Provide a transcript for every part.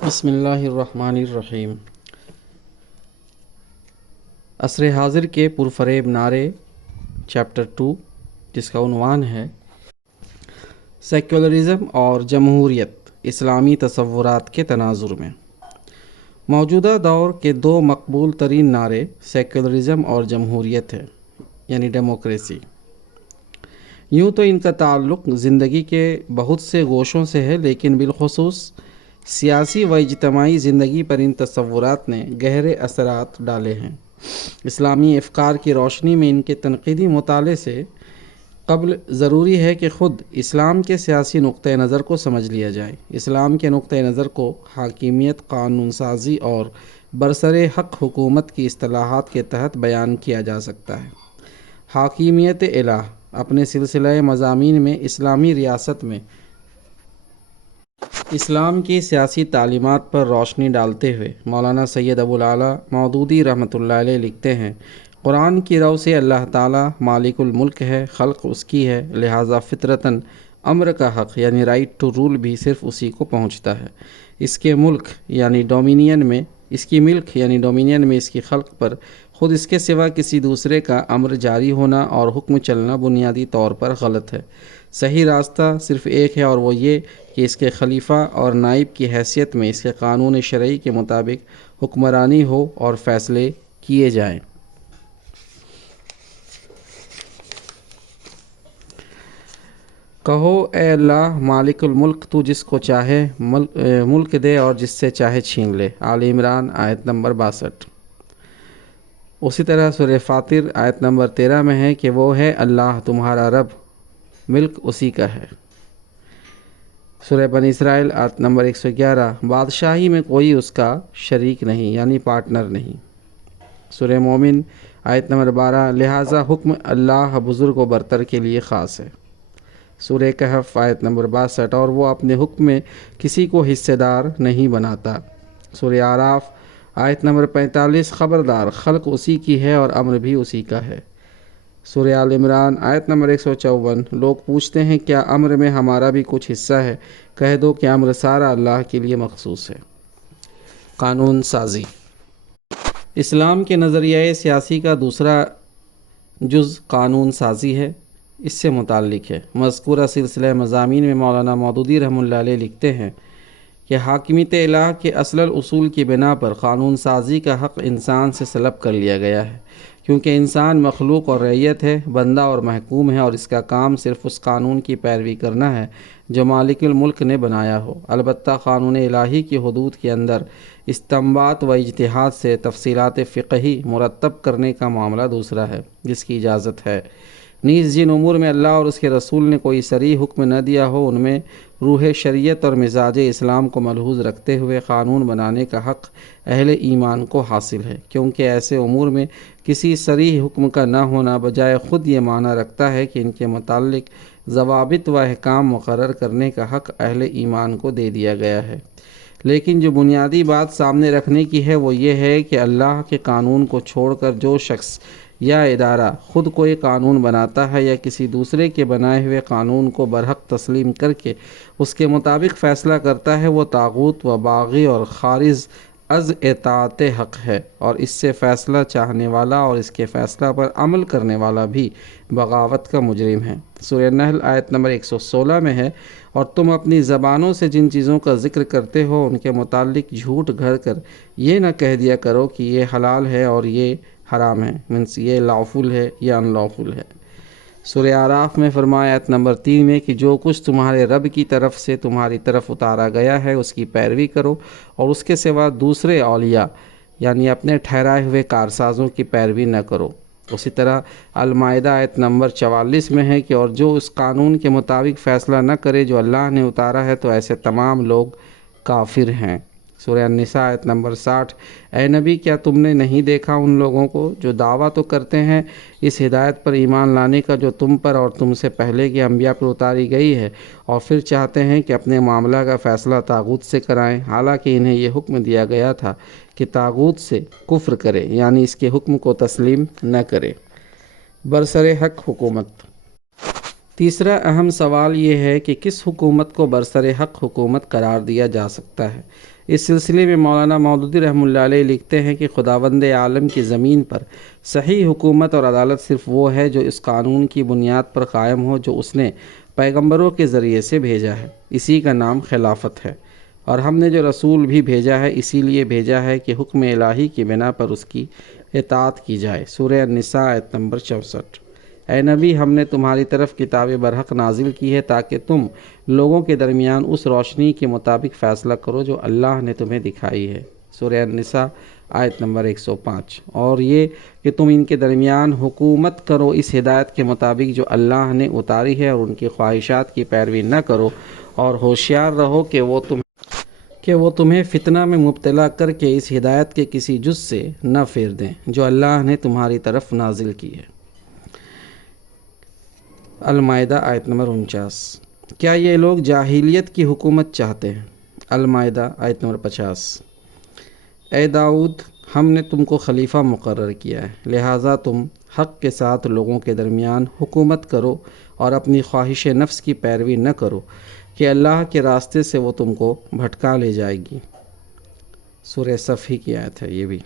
بسم اللہ الرحمن الرحیم۔ عصر حاضر کے پرفریب نعرے چیپٹر 2، جس کا عنوان ہے سیکولرزم اور جمہوریت، اسلامی تصورات کے تناظر میں۔ موجودہ دور کے دو مقبول ترین نعرے سیکولرزم اور جمہوریت ہے، یعنی ڈیموکریسی۔ یوں تو ان کا تعلق زندگی کے بہت سے گوشوں سے ہے، لیکن بالخصوص سیاسی و اجتماعی زندگی پر ان تصورات نے گہرے اثرات ڈالے ہیں۔ اسلامی افکار کی روشنی میں ان کے تنقیدی مطالعے سے قبل ضروری ہے کہ خود اسلام کے سیاسی نقطۂ نظر کو سمجھ لیا جائے۔ اسلام کے نقطۂ نظر کو حاکمیت، قانون سازی اور برسر حق حکومت کی اصطلاحات کے تحت بیان کیا جا سکتا ہے۔ حاکمیت الہ اپنے سلسلہ مضامین میں اسلامی ریاست میں اسلام کی سیاسی تعلیمات پر روشنی ڈالتے ہوئے مولانا سید ابوالعلا مودودی رحمۃ اللہ علیہ لکھتے ہیں، قرآن کی رو سے اللہ تعالیٰ مالک الملک ہے، خلق اس کی ہے، لہٰذا فطرتاً امر کا حق یعنی رائٹ ٹو رول بھی صرف اسی کو پہنچتا ہے۔ اس کے ملک یعنی ڈومینین میں اس کی خلق پر خود اس کے سوا کسی دوسرے کا امر جاری ہونا اور حکم چلنا بنیادی طور پر غلط ہے۔ صحیح راستہ صرف ایک ہے، اور وہ یہ کہ اس کے خلیفہ اور نائب کی حیثیت میں اس کے قانون شرعی کے مطابق حکمرانی ہو اور فیصلے کیے جائیں۔ کہو اے اللہ مالک الملک، تو جس کو چاہے ملک دے اور جس سے چاہے چھین لے۔ آل عمران آیت نمبر 62۔ اسی طرح سورہ فاطر آیت نمبر 13 میں ہے کہ وہ ہے اللہ تمہارا رب، ملک اسی کا ہے۔ سورہ بنی اسرائیل آیت نمبر 111، بادشاہی میں کوئی اس کا شریک نہیں یعنی پارٹنر نہیں۔ سورہ مومن آیت نمبر 12، لہٰذا حکم اللہ بزرگ و برتر کے لیے خاص ہے۔ سورہ کہف آیت نمبر 62، اور وہ اپنے حکم میں کسی کو حصے دار نہیں بناتا۔ سورہ اعراف آیت نمبر 45، خبردار خلق اسی کی ہے اور امر بھی اسی کا ہے۔ سورہ آل عمران آیت نمبر 154، لوگ پوچھتے ہیں کیا امر میں ہمارا بھی کچھ حصہ ہے؟ کہہ دو کہ امر سارا اللہ کے لیے مخصوص ہے۔ قانون سازی۔ اسلام کے نظریہ سیاسی کا دوسرا جز قانون سازی ہے، اس سے متعلق ہے۔ مذکورہ سلسلہ مضامین میں مولانا مودودی رحمۃ اللہ علیہ لکھتے ہیں کہ حاکمیت الہ کے اصل الاصول کی بنا پر قانون سازی کا حق انسان سے سلب کر لیا گیا ہے، کیونکہ انسان مخلوق اور رعیت ہے، بندہ اور محکوم ہے، اور اس کا کام صرف اس قانون کی پیروی کرنا ہے جو مالک الملک نے بنایا ہو۔ البتہ قانون الہی کی حدود کے اندر استنباط و اجتہاد سے تفصیلات فقہی مرتب کرنے کا معاملہ دوسرا ہے، جس کی اجازت ہے۔ نیز جن امور میں اللہ اور اس کے رسول نے کوئی صریح حکم نہ دیا ہو، ان میں روح شریعت اور مزاج اسلام کو ملحوظ رکھتے ہوئے قانون بنانے کا حق اہل ایمان کو حاصل ہے، کیونکہ ایسے امور میں کسی صریح حکم کا نہ ہونا بجائے خود یہ معنی رکھتا ہے کہ ان کے متعلق ضوابط و احکام مقرر کرنے کا حق اہل ایمان کو دے دیا گیا ہے۔ لیکن جو بنیادی بات سامنے رکھنے کی ہے وہ یہ ہے کہ اللہ کے قانون کو چھوڑ کر جو شخص یا ادارہ خود کوئی قانون بناتا ہے یا کسی دوسرے کے بنائے ہوئے قانون کو برحق تسلیم کر کے اس کے مطابق فیصلہ کرتا ہے، وہ طاغوت و باغی اور خارج از اطاعت حق ہے، اور اس سے فیصلہ چاہنے والا اور اس کے فیصلہ پر عمل کرنے والا بھی بغاوت کا مجرم ہے۔ سورہ نحل آیت نمبر 116 میں ہے، اور تم اپنی زبانوں سے جن چیزوں کا ذکر کرتے ہو ان کے متعلق جھوٹ گھڑ کر یہ نہ کہہ دیا کرو کہ یہ حلال ہے اور یہ حرام ہے، یہ لافل ہے یا ان لافل ہے۔ سورہ اعراف میں فرمایا آیت نمبر 3 میں کہ جو کچھ تمہارے رب کی طرف سے تمہاری طرف اتارا گیا ہے اس کی پیروی کرو، اور اس کے سوا دوسرے اولیاء یعنی اپنے ٹھہرائے ہوئے کارسازوں کی پیروی نہ کرو۔ اسی طرح المائدہ آیت نمبر 44 میں ہے کہ اور جو اس قانون کے مطابق فیصلہ نہ کرے جو اللہ نے اتارا ہے تو ایسے تمام لوگ کافر ہیں۔ سورہ النساء آیت نمبر 60، اے نبی کیا تم نے نہیں دیکھا ان لوگوں کو جو دعویٰ تو کرتے ہیں اس ہدایت پر ایمان لانے کا جو تم پر اور تم سے پہلے کے انبیاء پر اتاری گئی ہے، اور پھر چاہتے ہیں کہ اپنے معاملہ کا فیصلہ طاغوت سے کرائیں، حالانکہ انہیں یہ حکم دیا گیا تھا کہ طاغوت سے کفر کرے یعنی اس کے حکم کو تسلیم نہ کرے۔ برسر حق حکومت۔ تیسرا اہم سوال یہ ہے کہ کس حکومت کو برسر حق حکومت قرار دیا جا سکتا ہے۔ اس سلسلے میں مولانا مودودی رحمۃ اللہ علیہ لکھتے ہیں کہ خداوند عالم کی زمین پر صحیح حکومت اور عدالت صرف وہ ہے جو اس قانون کی بنیاد پر قائم ہو جو اس نے پیغمبروں کے ذریعے سے بھیجا ہے، اسی کا نام خلافت ہے، اور ہم نے جو رسول بھی بھیجا ہے اسی لیے بھیجا ہے کہ حکم الہی کی بنا پر اس کی اطاعت کی جائے۔ سورہ النساء آیت نمبر 64۔ اے نبی، ہم نے تمہاری طرف کتاب برحق نازل کی ہے تاکہ تم لوگوں کے درمیان اس روشنی کے مطابق فیصلہ کرو جو اللہ نے تمہیں دکھائی ہے۔ سورہ النساء آیت نمبر 105۔ اور یہ کہ تم ان کے درمیان حکومت کرو اس ہدایت کے مطابق جو اللہ نے اتاری ہے، اور ان کی خواہشات کی پیروی نہ کرو، اور ہوشیار رہو کہ وہ تمہیں فتنہ میں مبتلا کر کے اس ہدایت کے کسی جز سے نہ پھیر دیں جو اللہ نے تمہاری طرف نازل کی ہے۔ المائدہ آیت نمبر 49۔ کیا یہ لوگ جاہلیت کی حکومت چاہتے ہیں؟ المائدہ آیت نمبر 50۔ اے داؤد، ہم نے تم کو خلیفہ مقرر کیا ہے، لہٰذا تم حق کے ساتھ لوگوں کے درمیان حکومت کرو اور اپنی خواہش نفس کی پیروی نہ کرو کہ اللہ کے راستے سے وہ تم کو بھٹکا لے جائے گی۔ سورہ صفی کی آیت ہے یہ بھی۔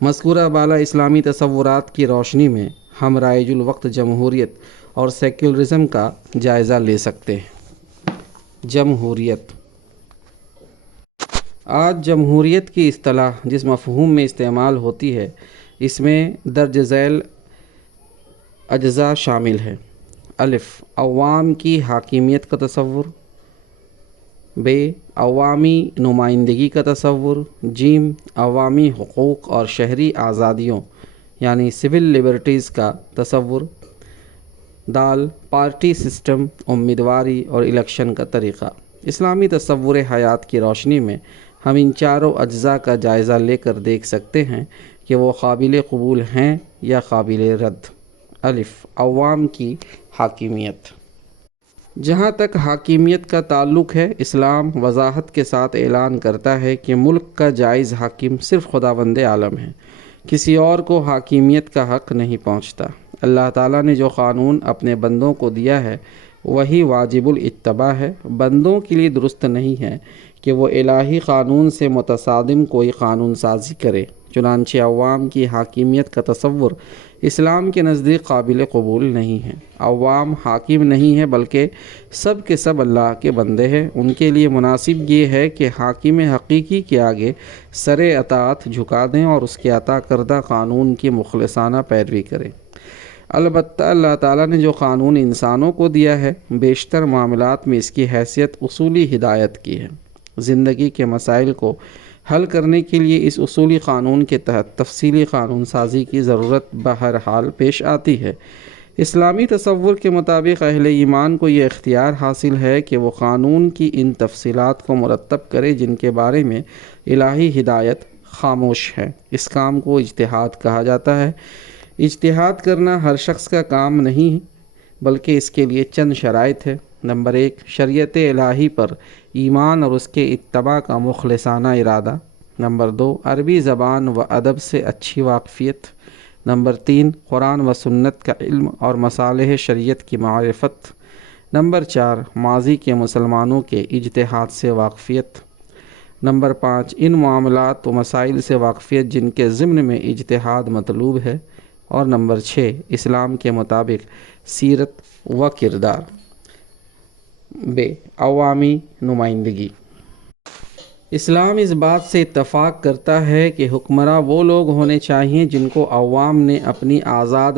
مذکورہ بالا اسلامی تصورات کی روشنی میں ہم رائج الوقت جمہوریت اور سیکولرزم کا جائزہ لے سکتے ہیں۔ جمہوریت۔ آج جمہوریت کی اصطلاح جس مفہوم میں استعمال ہوتی ہے، اس میں درج ذیل اجزاء شامل ہیں: الف، عوام کی حاکمیت کا تصور، ب، عوامی نمائندگی کا تصور، جیم، عوامی حقوق اور شہری آزادیوں یعنی سول لبرٹیز کا تصور، دال، پارٹی سسٹم، امیدواری اور الیکشن کا طریقہ۔ اسلامی تصور حیات کی روشنی میں ہم ان چاروں اجزاء کا جائزہ لے کر دیکھ سکتے ہیں کہ وہ قابل قبول ہیں یا قابل رد۔ الف، عوام کی حاکمیت۔ جہاں تک حاکمیت کا تعلق ہے، اسلام وضاحت کے ساتھ اعلان کرتا ہے کہ ملک کا جائز حاکم صرف خداوند عالم ہے، کسی اور کو حاکمیت کا حق نہیں پہنچتا۔ اللہ تعالیٰ نے جو قانون اپنے بندوں کو دیا ہے وہی واجب الاتباع ہے۔ بندوں کے لیے درست نہیں ہے کہ وہ الہی قانون سے متصادم کوئی قانون سازی کرے۔ چنانچہ عوام کی حاکمیت کا تصور اسلام کے نزدیک قابل قبول نہیں ہے۔ عوام حاکم نہیں ہے بلکہ سب کے سب اللہ کے بندے ہیں۔ ان کے لیے مناسب یہ ہے کہ حاکم حقیقی کے آگے سر اطاعت جھکا دیں اور اس کے عطا کردہ قانون کی مخلصانہ پیروی کریں۔ البتہ اللہ تعالیٰ نے جو قانون انسانوں کو دیا ہے، بیشتر معاملات میں اس کی حیثیت اصولی ہدایت کی ہے۔ زندگی کے مسائل کو حل کرنے کے لیے اس اصولی قانون کے تحت تفصیلی قانون سازی کی ضرورت بہرحال پیش آتی ہے۔ اسلامی تصور کے مطابق اہل ایمان کو یہ اختیار حاصل ہے کہ وہ قانون کی ان تفصیلات کو مرتب کرے جن کے بارے میں الہی ہدایت خاموش ہے۔ اس کام کو اجتہاد کہا جاتا ہے۔ اجتہاد کرنا ہر شخص کا کام نہیں بلکہ اس کے لیے چند شرائط ہے۔ نمبر 1، شریعت الہی پر ایمان اور اس کے اتباع کا مخلصانہ ارادہ۔ نمبر 2، عربی زبان و ادب سے اچھی واقفیت۔ نمبر 3، قرآن و سنت کا علم اور مصالح شریعت کی معرفت۔ نمبر 4، ماضی کے مسلمانوں کے اجتہاد سے واقفیت۔ نمبر 5، ان معاملات و مسائل سے واقفیت جن کے ضمن میں اجتہاد مطلوب ہے۔ اور نمبر 6، اسلام کے مطابق سیرت و کردار۔ ب، عوامی نمائندگی۔ اسلام اس بات سے اتفاق کرتا ہے کہ حکمراں وہ لوگ ہونے چاہئیں جن کو عوام نے اپنی آزاد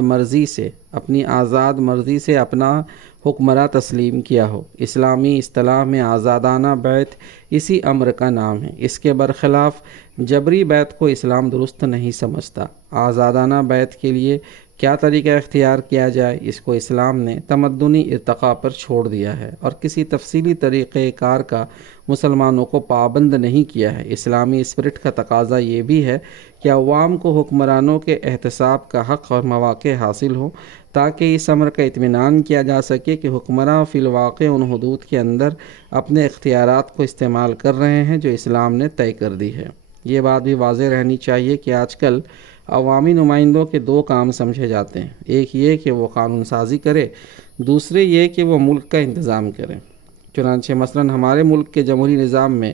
مرضی سے اپنا حکمراں تسلیم کیا ہو۔ اسلامی اصطلاح میں آزادانہ بیعت اسی امر کا نام ہے۔ اس کے برخلاف جبری بیعت کو اسلام درست نہیں سمجھتا۔ آزادانہ بیعت کے لیے کیا طریقہ اختیار کیا جائے، اس کو اسلام نے تمدنی ارتقاء پر چھوڑ دیا ہے اور کسی تفصیلی طریقہ کار کا مسلمانوں کو پابند نہیں کیا ہے۔ اسلامی اسپرٹ کا تقاضا یہ بھی ہے کہ عوام کو حکمرانوں کے احتساب کا حق اور مواقع حاصل ہوں تاکہ اس امر کا اطمینان کیا جا سکے کہ حکمراں فی الواقع ان حدود کے اندر اپنے اختیارات کو استعمال کر رہے ہیں جو اسلام نے طے کر دی ہے۔ یہ بات بھی واضح رہنی چاہیے کہ آج کل عوامی نمائندوں کے دو کام سمجھے جاتے ہیں۔ ایک یہ کہ وہ قانون سازی کرے، دوسرے یہ کہ وہ ملک کا انتظام کریں۔ چنانچہ مثلاً ہمارے ملک کے جمہوری نظام میں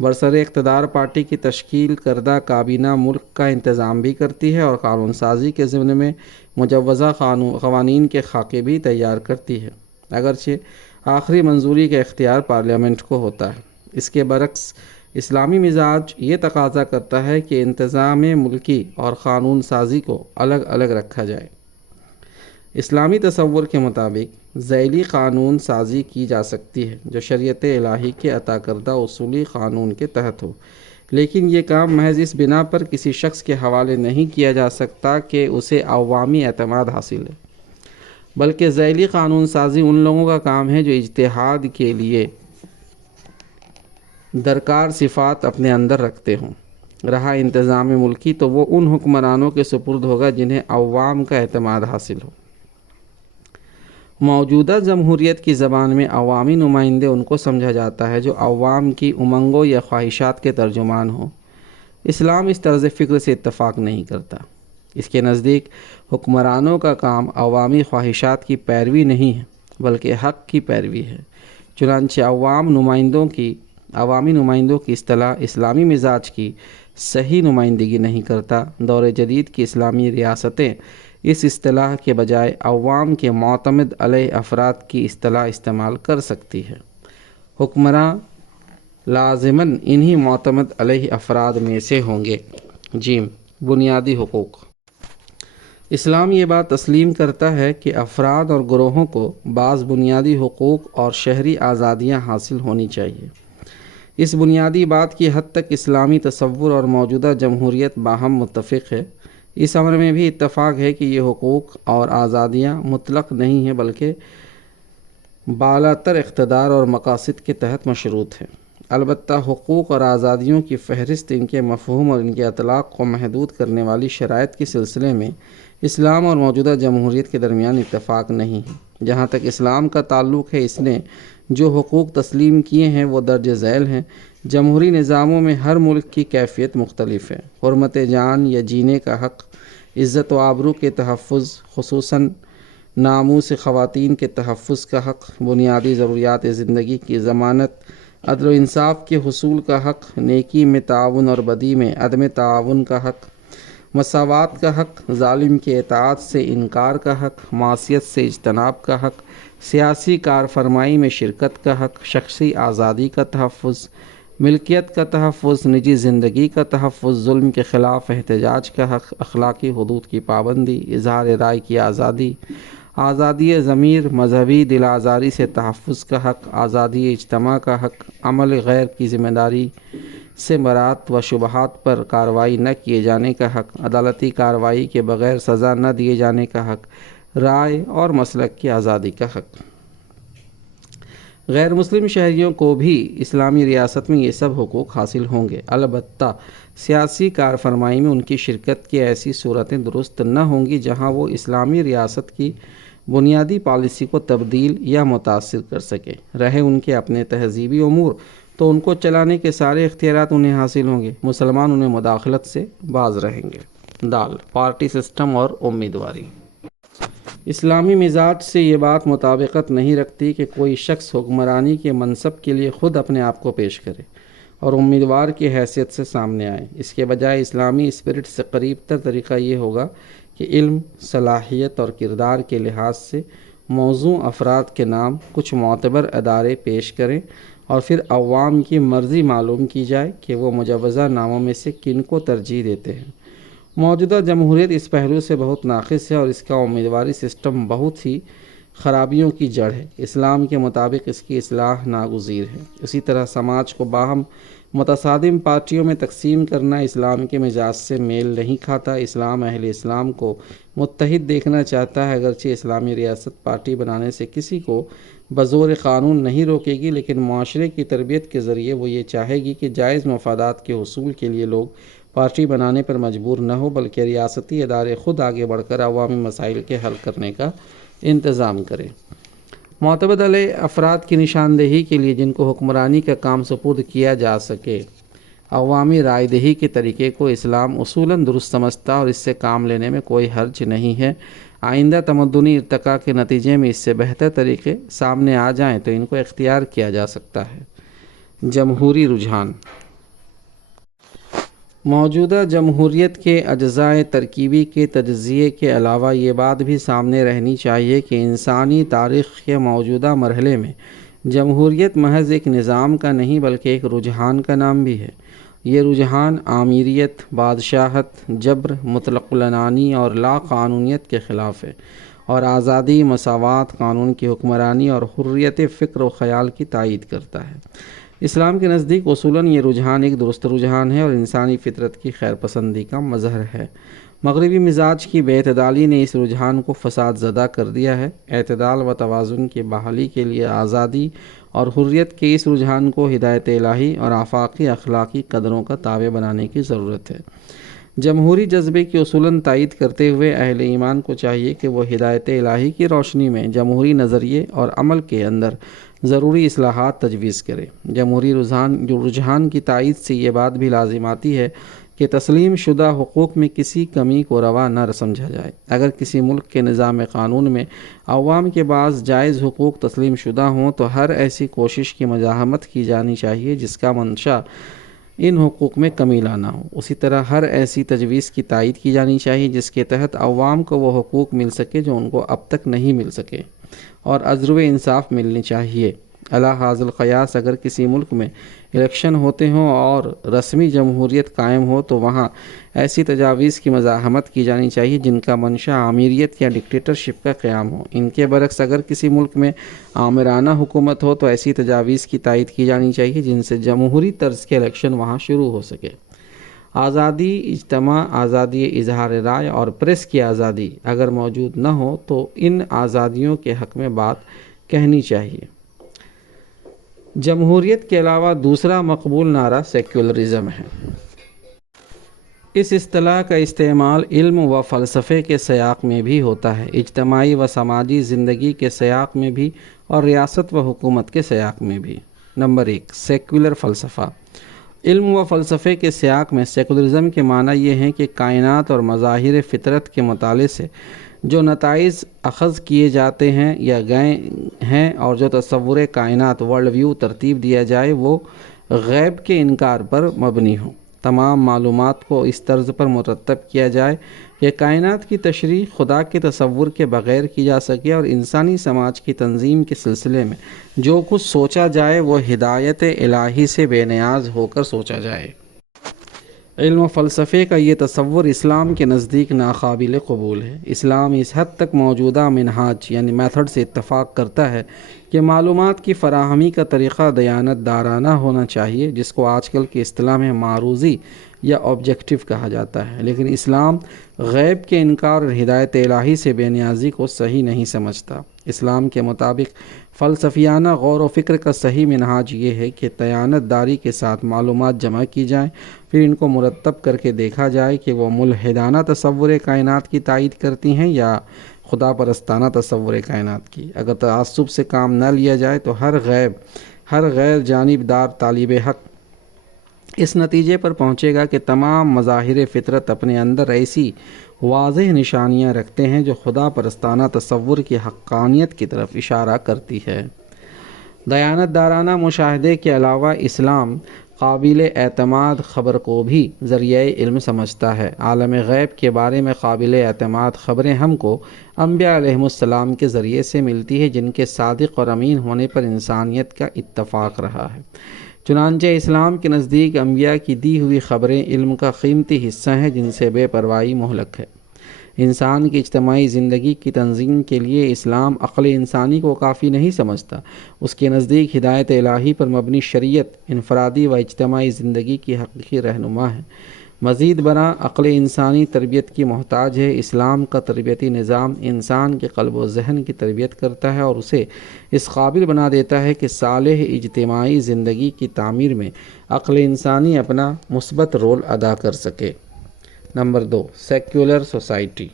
برسر اقتدار پارٹی کی تشکیل کردہ کابینہ ملک کا انتظام بھی کرتی ہے اور قانون سازی کے ضمن میں مجوزہ قوانین کے خاکے بھی تیار کرتی ہے، اگرچہ آخری منظوری کا اختیار پارلیمنٹ کو ہوتا ہے۔ اس کے برعکس اسلامی مزاج یہ تقاضا کرتا ہے کہ انتظام ملکی اور قانون سازی کو الگ الگ رکھا جائے۔ اسلامی تصور کے مطابق ذیلی قانون سازی کی جا سکتی ہے جو شریعت الہی کے عطا کردہ اصولی قانون کے تحت ہو، لیکن یہ کام محض اس بنا پر کسی شخص کے حوالے نہیں کیا جا سکتا کہ اسے عوامی اعتماد حاصل ہے، بلکہ ذیلی قانون سازی ان لوگوں کا کام ہے جو اجتہاد کے لیے درکار صفات اپنے اندر رکھتے ہوں۔ رہا انتظام ملکی تو وہ ان حکمرانوں کے سپرد ہوگا جنہیں عوام کا اعتماد حاصل ہو۔ موجودہ جمہوریت کی زبان میں عوامی نمائندے ان کو سمجھا جاتا ہے جو عوام کی امنگوں یا خواہشات کے ترجمان ہوں۔ اسلام اس طرز فکر سے اتفاق نہیں کرتا۔ اس کے نزدیک حکمرانوں کا کام عوامی خواہشات کی پیروی نہیں ہے بلکہ حق کی پیروی ہے۔ چنانچہ عوامی نمائندوں کی اصطلاح اسلامی مزاج کی صحیح نمائندگی نہیں کرتا۔ دور جدید کی اسلامی ریاستیں اس اصطلاح کے بجائے عوام کے معتمد علیہ افراد کی اصطلاح استعمال کر سکتی ہے۔ حکمراں لازماً انہی معتمد علیہ افراد میں سے ہوں گے۔ جیم بنیادی حقوق۔ اسلام یہ بات تسلیم کرتا ہے کہ افراد اور گروہوں کو بعض بنیادی حقوق اور شہری آزادیاں حاصل ہونی چاہیے۔ اس بنیادی بات کی حد تک اسلامی تصور اور موجودہ جمہوریت باہم متفق ہے۔ اس امر میں بھی اتفاق ہے کہ یہ حقوق اور آزادیاں مطلق نہیں ہیں بلکہ بالاتر اقتدار اور مقاصد کے تحت مشروط ہیں۔ البتہ حقوق اور آزادیوں کی فہرست ان کے مفہوم اور ان کے اطلاق کو محدود کرنے والی شرائط کے سلسلے میں اسلام اور موجودہ جمہوریت کے درمیان اتفاق نہیں ہے۔ جہاں تک اسلام کا تعلق ہے، اس نے جو حقوق تسلیم کیے ہیں وہ درج ذیل ہیں۔ جمہوری نظاموں میں ہر ملک کی کیفیت مختلف ہے۔ حرمت جان یا جینے کا حق، عزت و آبرو کے تحفظ، خصوصاً ناموس خواتین کے تحفظ کا حق، بنیادی ضروریات زندگی کی ضمانت، عدل و انصاف کے حصول کا حق، نیکی میں تعاون اور بدی میں عدم تعاون کا حق، مساوات کا حق، ظالم کے اطاعت سے انکار کا حق، معصیت سے اجتناب کا حق، سیاسی کارفرمائی میں شرکت کا حق، شخصی آزادی کا تحفظ، ملکیت کا تحفظ، نجی زندگی کا تحفظ، ظلم کے خلاف احتجاج کا حق، اخلاقی حدود کی پابندی، اظہار رائے کی آزادی، آزادی ضمیر، مذہبی دل آزاری سے تحفظ کا حق، آزادی اجتماع کا حق، عمل غیر کی ذمہ داری سے برات و شبہات پر کارروائی نہ کیے جانے کا حق، عدالتی کارروائی کے بغیر سزا نہ دیے جانے کا حق، رائے اور مسلک کی آزادی کا حق۔ غیر مسلم شہریوں کو بھی اسلامی ریاست میں یہ سب حقوق حاصل ہوں گے، البتہ سیاسی کارفرمائی میں ان کی شرکت کی ایسی صورتیں درست نہ ہوں گی جہاں وہ اسلامی ریاست کی بنیادی پالیسی کو تبدیل یا متاثر کر سکے۔ رہے ان کے اپنے تہذیبی امور تو ان کو چلانے کے سارے اختیارات انہیں حاصل ہوں گے، مسلمان انہیں مداخلت سے باز رہیں گے۔ دال پارٹی سسٹم اور امیدواری۔ اسلامی مزاج سے یہ بات مطابقت نہیں رکھتی کہ کوئی شخص حکمرانی کے منصب کے لیے خود اپنے آپ کو پیش کرے اور امیدوار کی حیثیت سے سامنے آئے۔ اس کے بجائے اسلامی اسپرٹ سے قریب تر طریقہ یہ ہوگا کہ علم، صلاحیت اور کردار کے لحاظ سے موزوں افراد کے نام کچھ معتبر ادارے پیش کریں اور پھر عوام کی مرضی معلوم کی جائے کہ وہ مجوزہ ناموں میں سے کن کو ترجیح دیتے ہیں۔ موجودہ جمہوریت اس پہلو سے بہت ناقص ہے اور اس کا امیدواری سسٹم بہت ہی خرابیوں کی جڑ ہے۔ اسلام کے مطابق اس کی اصلاح ناگزیر ہے۔ اسی طرح سماج کو باہم متصادم پارٹیوں میں تقسیم کرنا اسلام کے مزاج سے میل نہیں کھاتا۔ اسلام اہل اسلام کو متحد دیکھنا چاہتا ہے، اگرچہ اسلامی ریاست پارٹی بنانے سے کسی کو بزور قانون نہیں روکے گی، لیکن معاشرے کی تربیت کے ذریعے وہ یہ چاہے گی کہ جائز مفادات کے حصول کے لیے لوگ پارٹی بنانے پر مجبور نہ ہو، بلکہ ریاستی ادارے خود آگے بڑھ کر عوامی مسائل کے حل کرنے کا انتظام کریں۔ معتمد علیہ افراد کی نشاندہی کے لیے جن کو حکمرانی کا کام سپرد کیا جا سکے، عوامی رائے دہی کے طریقے کو اسلام اصولاً درست سمجھتا اور اس سے کام لینے میں کوئی حرج نہیں ہے، آئندہ تمدنی ارتقاء کے نتیجے میں اس سے بہتر طریقے سامنے آ جائیں تو ان کو اختیار کیا جا سکتا ہے۔ جمہوری رجحان۔ موجودہ جمہوریت کے اجزائے ترکیبی کے تجزیے کے علاوہ یہ بات بھی سامنے رہنی چاہیے کہ انسانی تاریخ کے موجودہ مرحلے میں جمہوریت محض ایک نظام کا نہیں بلکہ ایک رجحان کا نام بھی ہے۔ یہ رجحان آمیریت، بادشاہت، جبر، مطلق العنانی اور لا قانونیت کے خلاف ہے، اور آزادی، مساوات، قانون کی حکمرانی اور حریت فکر و خیال کی تائید کرتا ہے۔ اسلام کے نزدیک اصولاً یہ رجحان ایک درست رجحان ہے اور انسانی فطرت کی خیر پسندی کا مظہر ہے۔ مغربی مزاج کی بے اعتدالی نے اس رجحان کو فساد زدہ کر دیا ہے۔ اعتدال و توازن کی بحالی کے لیے آزادی اور حریت کے اس رجحان کو ہدایت الہی اور آفاقی اخلاقی قدروں کا تابع بنانے کی ضرورت ہے۔ جمہوری جذبے کی اصولاً تائید کرتے ہوئے اہل ایمان کو چاہیے کہ وہ ہدایت الہی کی روشنی میں جمہوری نظریے اور عمل کے اندر ضروری اصلاحات تجویز کرے۔ جمہوری رجحان کی تائید سے یہ بات بھی لازم آتی ہے کہ تسلیم شدہ حقوق میں کسی کمی کو روا نہ سمجھا جائے۔ اگر کسی ملک کے نظام قانون میں عوام کے بعض جائز حقوق تسلیم شدہ ہوں تو ہر ایسی کوشش کی مزاحمت کی جانی چاہیے جس کا منشا ان حقوق میں کمی لانا ہو۔ اسی طرح ہر ایسی تجویز کی تائید کی جانی چاہیے جس کے تحت عوام کو وہ حقوق مل سکے جو ان کو اب تک نہیں مل سکے، اور عدل و انصاف ملنی چاہیے۔ علی حاصل قیاس اگر کسی ملک میں الیکشن ہوتے ہوں اور رسمی جمہوریت قائم ہو تو وہاں ایسی تجاویز کی مزاحمت کی جانی چاہیے جن کا منشا آمیریت یا ڈکٹیٹرشپ کا قیام ہو۔ ان کے برعکس اگر کسی ملک میں آمرانہ حکومت ہو تو ایسی تجاویز کی تائید کی جانی چاہیے جن سے جمہوری طرز کے الیکشن وہاں شروع ہو سکے۔ آزادی اجتماع، آزادی اظہار رائے اور پریس کی آزادی اگر موجود نہ ہو تو ان آزادیوں کے حق میں بات کہنی چاہیے۔ جمہوریت کے علاوہ دوسرا مقبول نعرہ سیکولرزم ہے۔ اس اصطلاح کا استعمال علم و فلسفے کے سیاق میں بھی ہوتا ہے، اجتماعی و سماجی زندگی کے سیاق میں بھی اور ریاست و حکومت کے سیاق میں بھی۔ نمبر 1، سیکولر فلسفہ۔ علم و فلسفے کے سیاق میں سیکولرزم کے معنی یہ ہیں کہ کائنات اور مظاہر فطرت کے مطالعے سے جو نتائج اخذ کیے جاتے ہیں یا گئے ہیں اور جو تصور کائنات ورلڈ ویو ترتیب دیا جائے وہ غیب کے انکار پر مبنی ہو۔ تمام معلومات کو اس طرز پر مرتب کیا جائے کہ کائنات کی تشریح خدا کے تصور کے بغیر کی جا سکے اور انسانی سماج کی تنظیم کے سلسلے میں جو کچھ سوچا جائے وہ ہدایت الہی سے بے نیاز ہو کر سوچا جائے۔ علم و فلسفے کا یہ تصور اسلام کے نزدیک ناقابل قبول ہے۔ اسلام اس حد تک موجودہ منہاج یعنی میتھڈ سے اتفاق کرتا ہے کہ معلومات کی فراہمی کا طریقہ دیانت دارانہ ہونا چاہیے، جس کو آج کل کی اصطلاح میں معروضی یا آبجیکٹو کہا جاتا ہے، لیکن اسلام غیب کے انکار اور ہدایت الہی سے بے نیازی کو صحیح نہیں سمجھتا۔ اسلام کے مطابق فلسفیانہ غور و فکر کا صحیح منہاج یہ ہے کہ دیانت داری کے ساتھ معلومات جمع کی جائیں، پھر ان کو مرتب کر کے دیکھا جائے کہ وہ ملحدانہ تصور کائنات کی تائید کرتی ہیں یا خدا پرستانہ تصور کائنات کی۔ اگر تعصب سے کام نہ لیا جائے تو ہر غیر جانبدار طالب حق اس نتیجے پر پہنچے گا کہ تمام مظاہر فطرت اپنے اندر ایسی واضح نشانیاں رکھتے ہیں جو خدا پرستانہ تصور کی حقانیت کی طرف اشارہ کرتی ہے۔ دیانت دارانہ مشاہدے کے علاوہ اسلام قابل اعتماد خبر کو بھی ذریعہ علم سمجھتا ہے۔ عالم غیب کے بارے میں قابل اعتماد خبریں ہم کو انبیاء علیہم السلام کے ذریعے سے ملتی ہے جن کے صادق اور امین ہونے پر انسانیت کا اتفاق رہا ہے۔ چنانچہ اسلام کے نزدیک انبیاء کی دی ہوئی خبریں علم کا قیمتی حصہ ہیں جن سے بے پرواہی مہلک ہے۔ انسان کی اجتماعی زندگی کی تنظیم کے لیے اسلام عقل انسانی کو کافی نہیں سمجھتا۔ اس کے نزدیک ہدایت الہی پر مبنی شریعت انفرادی و اجتماعی زندگی کی حقیقی رہنما ہے۔ مزید برآں عقل انسانی تربیت کی محتاج ہے۔ اسلام کا تربیتی نظام انسان کے قلب و ذہن کی تربیت کرتا ہے اور اسے اس قابل بنا دیتا ہے کہ صالح اجتماعی زندگی کی تعمیر میں عقل انسانی اپنا مثبت رول ادا کر سکے۔ Number 2، secular society.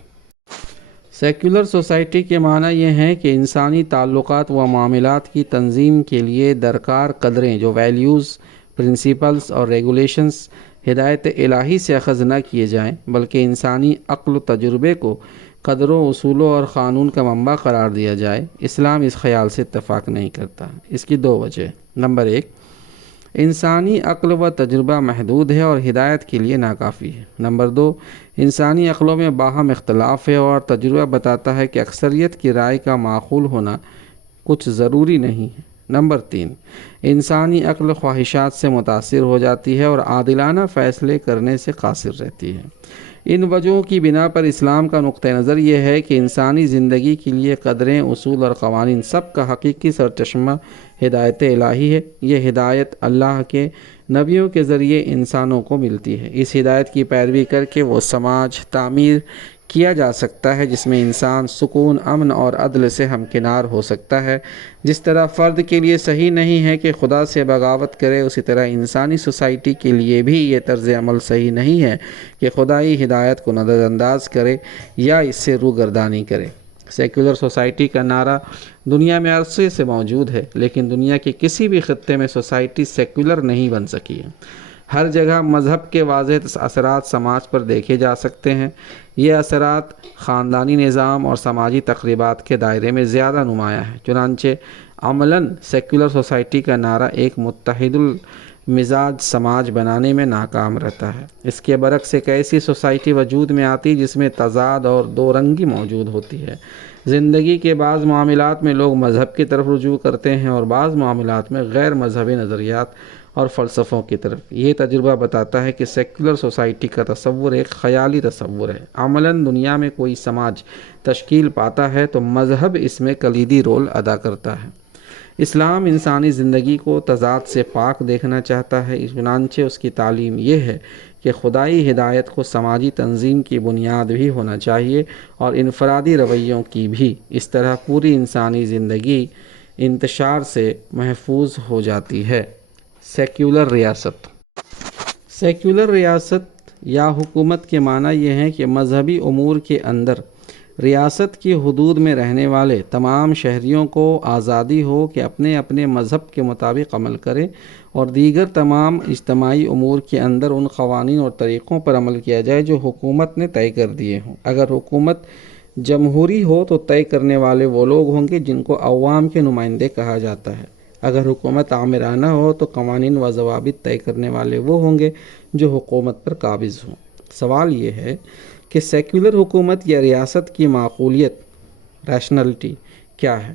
Secular society کے معنی یہ ہیں کہ انسانی تعلقات و معاملات کی تنظیم کے لیے درکار قدریں جو ویلیوز، پرنسپلز اور ریگولیشنز ہدایت الہی سے اخذ نہ کیے جائیں بلکہ انسانی عقل و تجربے کو قدروں، اصولوں اور قانون کا منبع قرار دیا جائے، اسلام اس خیال سے اتفاق نہیں کرتا۔ اس کی دو وجہ: نمبر 1، انسانی عقل و تجربہ محدود ہے اور ہدایت کے لیے ناکافی ہے۔ نمبر 2، انسانی عقلوں میں باہم اختلاف ہے اور تجربہ بتاتا ہے کہ اکثریت کی رائے کا معقول ہونا کچھ ضروری نہیں ہے۔ نمبر 3، انسانی عقل خواہشات سے متاثر ہو جاتی ہے اور عادلانہ فیصلے کرنے سے قاصر رہتی ہے۔ ان وجہوں کی بنا پر اسلام کا نقطہ نظر یہ ہے کہ انسانی زندگی کے لیے قدریں، اصول اور قوانین سب کا حقیقی سرچشمہ ہدایت الہی ہے۔ یہ ہدایت اللہ کے نبیوں کے ذریعے انسانوں کو ملتی ہے۔ اس ہدایت کی پیروی کر کے وہ سماج تعمیر کیا جا سکتا ہے جس میں انسان سکون، امن اور عدل سے ہمکنار ہو سکتا ہے۔ جس طرح فرد کے لیے صحیح نہیں ہے کہ خدا سے بغاوت کرے، اسی طرح انسانی سوسائٹی کے لیے بھی یہ طرز عمل صحیح نہیں ہے کہ خدائی ہدایت کو نظر انداز کرے یا اس سے روگردانی کرے۔ سیکولر سوسائٹی کا نعرہ دنیا میں عرصے سے موجود ہے، لیکن دنیا کے کسی بھی خطے میں سوسائٹی سیکولر نہیں بن سکی ہے۔ ہر جگہ مذہب کے واضح اثرات سماج پر دیکھے جا سکتے ہیں۔ یہ اثرات خاندانی نظام اور سماجی تقریبات کے دائرے میں زیادہ نمایاں ہے۔ چنانچہ عملاً سیکولر سوسائٹی کا نعرہ ایک متحد المزاج سماج بنانے میں ناکام رہتا ہے۔ اس کے برعکس ایک ایسی سوسائٹی وجود میں آتی جس میں تضاد اور دو رنگی موجود ہوتی ہے۔ زندگی کے بعض معاملات میں لوگ مذہب کی طرف رجوع کرتے ہیں اور بعض معاملات میں غیر مذہبی نظریات اور فلسفوں کی طرف۔ یہ تجربہ بتاتا ہے کہ سیکولر سوسائٹی کا تصور ایک خیالی تصور ہے۔ عملاً دنیا میں کوئی سماج تشکیل پاتا ہے تو مذہب اس میں کلیدی رول ادا کرتا ہے۔ اسلام انسانی زندگی کو تضاد سے پاک دیکھنا چاہتا ہے، چنانچہ اس کی تعلیم یہ ہے کہ خدائی ہدایت کو سماجی تنظیم کی بنیاد بھی ہونا چاہیے اور انفرادی رویوں کی بھی۔ اس طرح پوری انسانی زندگی انتشار سے محفوظ ہو جاتی ہے۔ سیکولر ریاست۔ سیکولر ریاست یا حکومت کے معنی یہ ہے کہ مذہبی امور کے اندر ریاست کی حدود میں رہنے والے تمام شہریوں کو آزادی ہو کہ اپنے اپنے مذہب کے مطابق عمل کریں اور دیگر تمام اجتماعی امور کے اندر ان قوانین اور طریقوں پر عمل کیا جائے جو حکومت نے طے کر دیے ہوں۔ اگر حکومت جمہوری ہو تو طے کرنے والے وہ لوگ ہوں گے جن کو عوام کے نمائندے کہا جاتا ہے۔ اگر حکومت آمرانہ ہو تو قوانین و ضوابط طے کرنے والے وہ ہوں گے جو حکومت پر قابض ہوں۔ سوال یہ ہے کہ سیکولر حکومت یا ریاست کی معقولیت، ریشنلٹی کیا ہے؟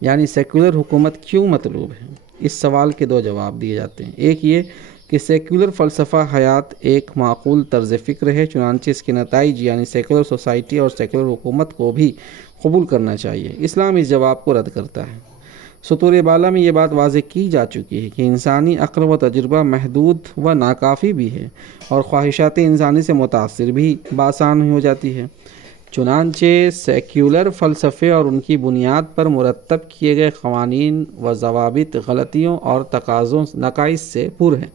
یعنی سیکولر حکومت کیوں مطلوب ہے؟ اس سوال کے دو جواب دیے جاتے ہیں۔ ایک یہ کہ سیکولر فلسفہ حیات ایک معقول طرز فکر ہے، چنانچہ اس کے نتائج یعنی سیکولر سوسائٹی اور سیکولر حکومت کو بھی قبول کرنا چاہیے۔ اسلام اس جواب کو رد کرتا ہے۔ سطور بالا میں یہ بات واضح کی جا چکی ہے کہ انسانی عقل و تجربہ محدود و ناکافی بھی ہے اور خواہشات انسانی سے متاثر بھی بآسان ہو جاتی ہے۔ چنانچہ سیکولر فلسفے اور ان کی بنیاد پر مرتب کیے گئے قوانین و ضوابط غلطیوں اور تقاضوں نقائص سے پر ہیں۔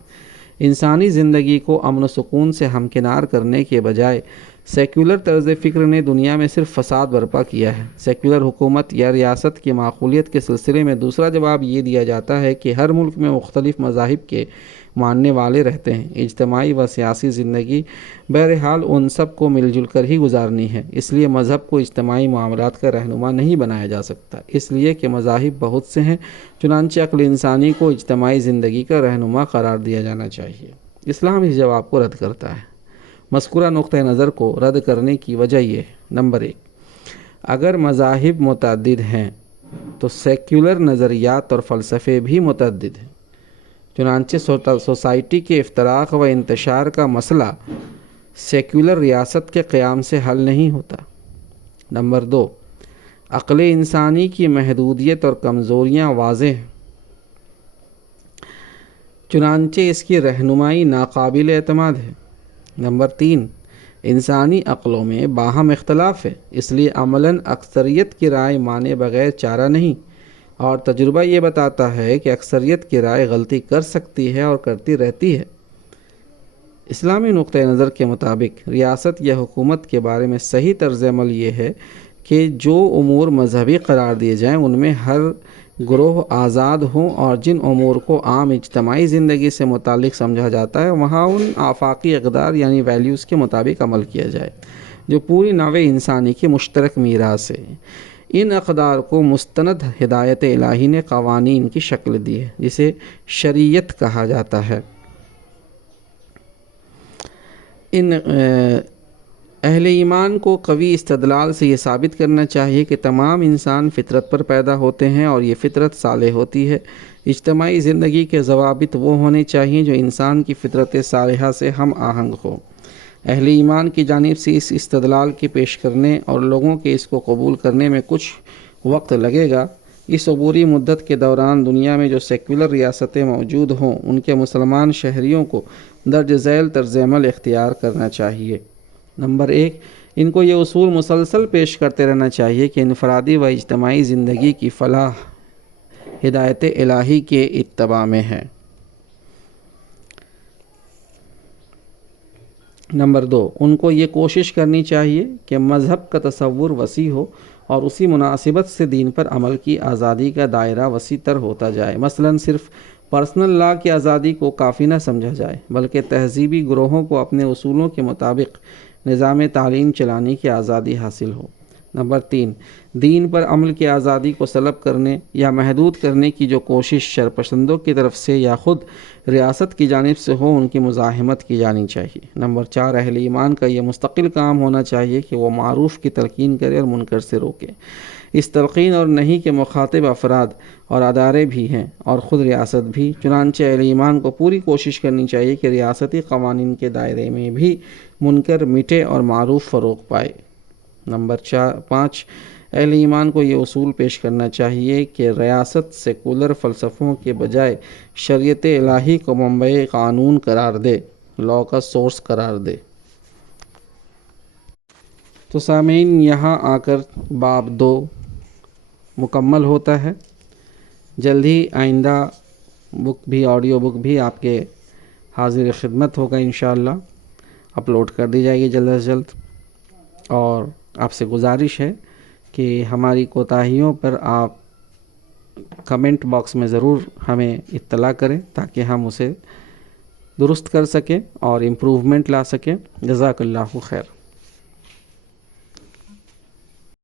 انسانی زندگی کو امن و سکون سے ہمکنار کرنے کے بجائے سیکولر طرز فکر نے دنیا میں صرف فساد برپا کیا ہے۔ سیکولر حکومت یا ریاست کی معقولیت کے سلسلے میں دوسرا جواب یہ دیا جاتا ہے کہ ہر ملک میں مختلف مذاہب کے ماننے والے رہتے ہیں۔ اجتماعی و سیاسی زندگی بہرحال ان سب کو مل جل کر ہی گزارنی ہے، اس لیے مذہب کو اجتماعی معاملات کا رہنما نہیں بنایا جا سکتا، اس لیے کہ مذاہب بہت سے ہیں۔ چنانچہ عقل انسانی کو اجتماعی زندگی کا رہنما قرار دیا جانا چاہیے۔ اسلام اس جواب کو رد کرتا ہے۔ مذکورہ نقطہ نظر کو رد کرنے کی وجہ یہ ہے: نمبر 1، اگر مذاہب متعدد ہیں تو سیکولر نظریات اور فلسفے بھی متعدد ہیں۔ چنانچہ سوسائٹی کے افتراق و انتشار کا مسئلہ سیکولر ریاست کے قیام سے حل نہیں ہوتا۔ نمبر 2، عقل انسانی کی محدودیت اور کمزوریاں واضح ہیں، چنانچہ اس کی رہنمائی ناقابل اعتماد ہے۔ نمبر 3، انسانی عقلوں میں باہم اختلاف ہے، اس لیے عملاً اکثریت کی رائے مانے بغیر چارہ نہیں، اور تجربہ یہ بتاتا ہے کہ اکثریت کی رائے غلطی کر سکتی ہے اور کرتی رہتی ہے۔ اسلامی نقطہ نظر کے مطابق ریاست یا حکومت کے بارے میں صحیح طرز عمل یہ ہے کہ جو امور مذہبی قرار دیے جائیں ان میں ہر گروہ آزاد ہوں، اور جن امور کو عام اجتماعی زندگی سے متعلق سمجھا جاتا ہے وہاں ان آفاقی اقدار یعنی ویلیوز کے مطابق عمل کیا جائے۔ جو پوری نوع انسانی کی مشترک میراث ہے۔ ان اقدار کو مستند ہدایت الہی نے قوانین کی شکل دی ہے، جسے شریعت کہا جاتا ہے۔ ان اہل ایمان کو قوی استدلال سے یہ ثابت کرنا چاہیے کہ تمام انسان فطرت پر پیدا ہوتے ہیں اور یہ فطرت صالح ہوتی ہے۔ اجتماعی زندگی کے ضوابط وہ ہونے چاہیے جو انسان کی فطرت صالحہ سے ہم آہنگ ہو۔ اہل ایمان کی جانب سے اس استدلال کے پیش کرنے اور لوگوں کے اس کو قبول کرنے میں کچھ وقت لگے گا۔ اس عبوری مدت کے دوران دنیا میں جو سیکولر ریاستیں موجود ہوں ان کے مسلمان شہریوں کو درج ذیل طرز عمل اختیار کرنا چاہیے۔ نمبر 1، ان کو یہ اصول مسلسل پیش کرتے رہنا چاہیے کہ انفرادی و اجتماعی زندگی کی فلاح ہدایت الہی کے اتباع میں ہے۔ نمبر 2، ان کو یہ کوشش کرنی چاہیے کہ مذہب کا تصور وسیع ہو اور اسی مناسبت سے دین پر عمل کی آزادی کا دائرہ وسیع تر ہوتا جائے۔ مثلاً صرف پرسنل لا کی آزادی کو کافی نہ سمجھا جائے، بلکہ تہذیبی گروہوں کو اپنے اصولوں کے مطابق نظام تعلیم چلانے کی آزادی حاصل ہو۔ نمبر 3، دین پر عمل کی آزادی کو سلب کرنے یا محدود کرنے کی جو کوشش شرپسندوں کی طرف سے یا خود ریاست کی جانب سے ہو ان کی مزاحمت کی جانی چاہیے۔ نمبر 4، اہل ایمان کا یہ مستقل کام ہونا چاہیے کہ وہ معروف کی تلقین کرے اور منکر سے روکے۔ اس تلقین اور نہیں کے مخاطب افراد اور ادارے بھی ہیں اور خود ریاست بھی، چنانچہ اہل ایمان کو پوری کوشش کرنی چاہیے کہ ریاستی قوانین کے دائرے میں بھی منکر مٹے اور معروف فروغ پائے۔ نمبر 5، اہل ایمان کو یہ اصول پیش کرنا چاہیے کہ ریاست سیکولر فلسفوں کے بجائے شریعت الہی کو منبع قانون قرار دے، لا کا سورس قرار دے۔ تو سامعین، یہاں آ کر باب 2 مکمل ہوتا ہے۔ جلد ہی آئندہ بک بھی، آڈیو بک بھی آپ کے حاضر خدمت ہوگا انشاءاللہ، اپلوڈ کر دی جائے گی جلد از جلد۔ اور آپ سے گزارش ہے کہ ہماری کوتاہیوں پر آپ کمنٹ باکس میں ضرور ہمیں اطلاع کریں تاکہ ہم اسے درست کر سکیں اور امپروومنٹ لا سکیں۔ جزاک اللہ خیر۔